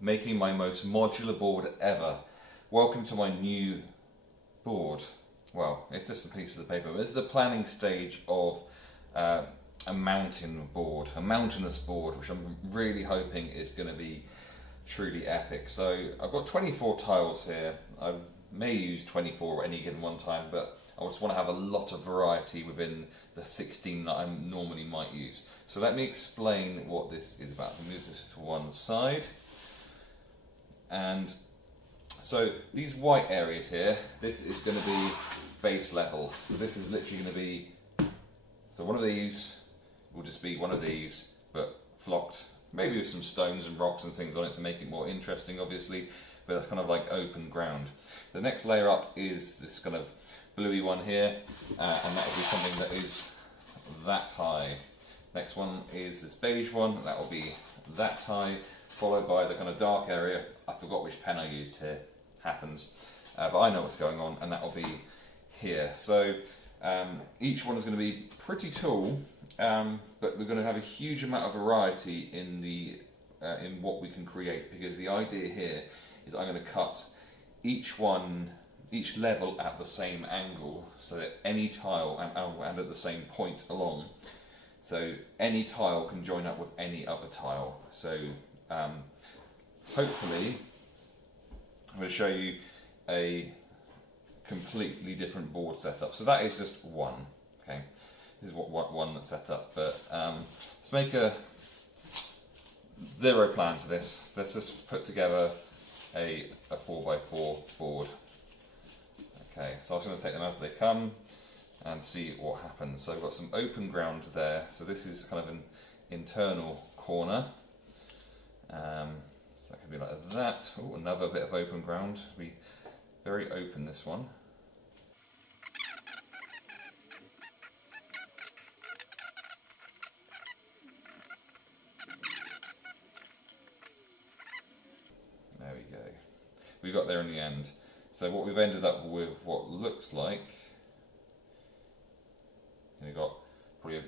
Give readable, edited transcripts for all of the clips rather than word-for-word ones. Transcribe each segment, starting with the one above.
making my most modular board ever. Welcome to my new board. Well, it's just a piece of the paper, but this is the planning stage of a mountain board, a mountainous board, which I'm really hoping is going to be truly epic. So I've got 24 tiles here. I may use 24 at any given one time, but I just want to have a lot of variety within the 16 that I normally might use. So let me explain what this is about. I'll move this to one side. And so these white areas here, this is going to be base level. So this is literally going to be, so one of these will just be one of these, but flocked, maybe with some stones and rocks and things on it to make it more interesting, obviously, but that's kind of like open ground. The next layer up is this kind of bluey one here, and that will be something that is that high. Next one is this beige one, that will be that high, followed by the kind of dark area. I forgot which pen I used here, happens, but I know what's going on, and that will be here. So each one is going to be pretty tall, but we're going to have a huge amount of variety in the in what we can create, because the idea here is I'm going to cut each level at the same angle, so that any tile and at the same point along, so any tile can join up with any other tile. So hopefully I'm going to show you a completely different board setup. So that is just one. Okay, this is what one that's set up. But let's make a zero plan to this. Let's just put together a 4x4 board. Okay, so I'm just going to take them as they come and see what happens. So I've got some open ground there. So this is kind of an internal corner. So that could be like that. Oh, another bit of open ground. It'll be very open, this one. There we go. We got there in the end. So what we've ended up with, what looks like, you've got probably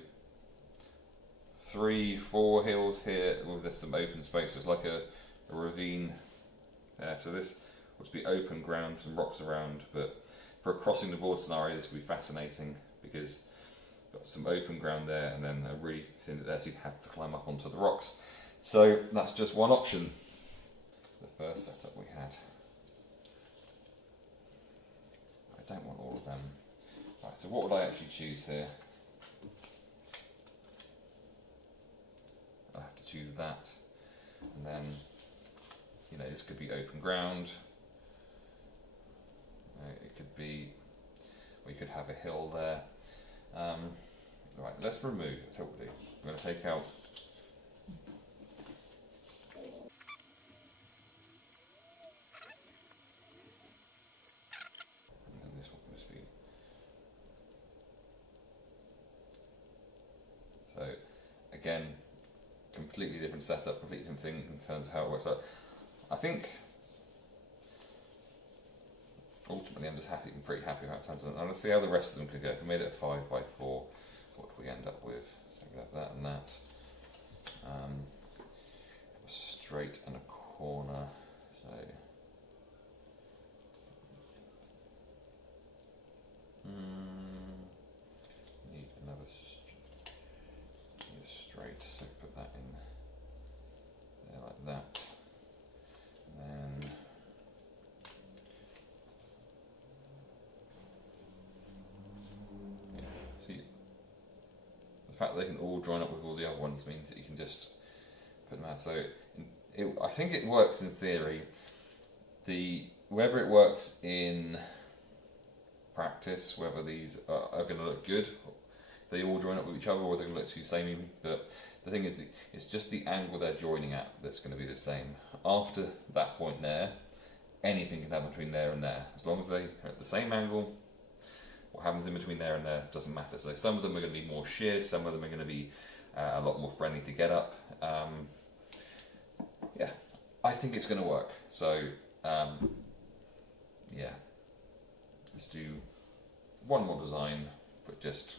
3-4 hills here with some open space. So it's like a ravine. So this would be open ground, some rocks around, but for a crossing the board scenario, this would be fascinating because you've got some open ground there and then a really thin bit there, so you have to climb up onto the rocks. So that's just one option. The first setup we had. I don't want all of them. Right, so what would I actually choose here? I have to choose that, and then, you know, this could be open ground. It could be, we could have a hill there. Right, let's remove. That's what we'll do. I'm going to take out. So again, completely different setup, completely different thing in terms of how it works out. I think ultimately I'm just happy, I'm pretty happy with how it turns out. Let's see how the rest of them could go. If we made it a 5x4, what do we end up with? So we have that and that. A straight and a corner. So need another straight, so put that in there like that, and then yeah, see, the fact that they can all join up with all the other ones means that you can just put them out. So I think it works in theory. Whether it works in practice, whether these are going to look good, they all join up with each other, or they're going to look too samey. But the thing is, it's just the angle they're joining at that's going to be the same. After that point there, anything can happen between there and there. As long as they are at the same angle, what happens in between there and there doesn't matter. So some of them are going to be more sheer, some of them are going to be a lot more friendly to get up. Yeah, I think it's going to work. So yeah, let's do one more design, but just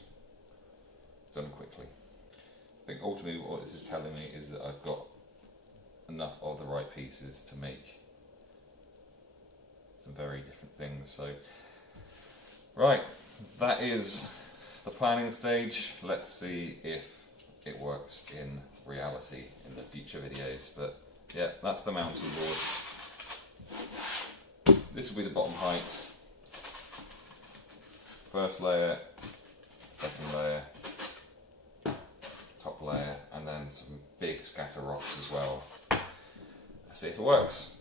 done quickly. I think ultimately what this is telling me is that I've got enough of the right pieces to make some very different things. So, right, that is the planning stage. Let's see if it works in reality in the future videos. But yeah, that's the mountain board. This will be the bottom height. First layer, second layer, top layer, and then some big scatter rocks as well. Let's see if it works.